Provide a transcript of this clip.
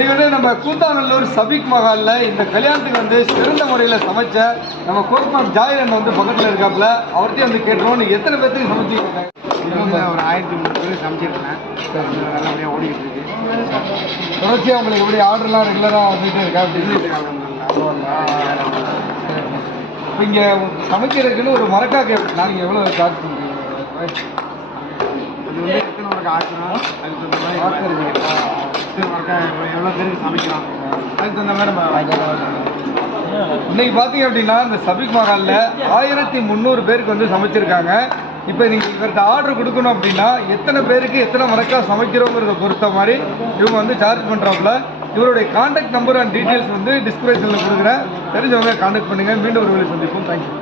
நம்ம கூத்தாநல்லூர் சபிக் மகால்ல இந்த கல்யாணத்துக்கு வந்து சிறந்த முறையில் சமைச்ச நம்ம கோஸ்மான் ஜாயிரன் வந்து பக்கத்தில் இருக்காப்புல அவர்கிட்டயும் வந்து கேட்டுருவோம். நீங்க எத்தனை பேர்த்துக்கு சமைச்சிருக்காங்க? வந்து ஒரு ஆயிரத்தி முந்நூறு பேர் சமைச்சிருக்கேன். நல்லபடியாக ஓடிக்கிட்டு இருக்கு. தொடர்ச்சியாக உங்களுக்கு எப்படி ஆர்டர்லாம் ரெகுலராக வந்துகிட்டே இருக்கா? அப்படின்னு இப்போ இங்கே சமைக்கிறதுக்குன்னு ஒரு மரக்கா கேட்பேன் நாங்கள் எவ்வளோ சார்ஜ் பண்ணுறீங்க அது ஆச்சுன்னா அதுக்கு தகுந்த மாதிரி எத்தனை ஒர்க்கா எவ்வளோ பேருக்கு சமைக்கலாம். அதுக்கு தகுந்த மாதிரி நம்ம இன்னைக்கு பார்த்தீங்க அப்படின்னா இந்த சபிக் மகாலில் ஆயிரத்தி முந்நூறு பேருக்கு வந்து சமைச்சிருக்காங்க. இப்போ நீங்கள் இவர்கிட்ட ஆர்டர் கொடுக்கணும் அப்படின்னா எத்தனை பேருக்கு எத்தனை மரக்கா சமைக்கிறோங்கிறத பொறுத்த மாதிரி இவங்க வந்து சார்ஜ் பண்ணுறாப்புல இவருடைய கான்டாக்ட் நம்பர் அண்ட் டீட்டெயில்ஸ் வந்து டிஸ்கிரிப்ஷனில் கொடுக்குறேன். தெரிஞ்சவங்க கான்டாக்ட் பண்ணுங்கள் மீண்டும் ஒரு வழி சந்திப்போம். தேங்க்யூ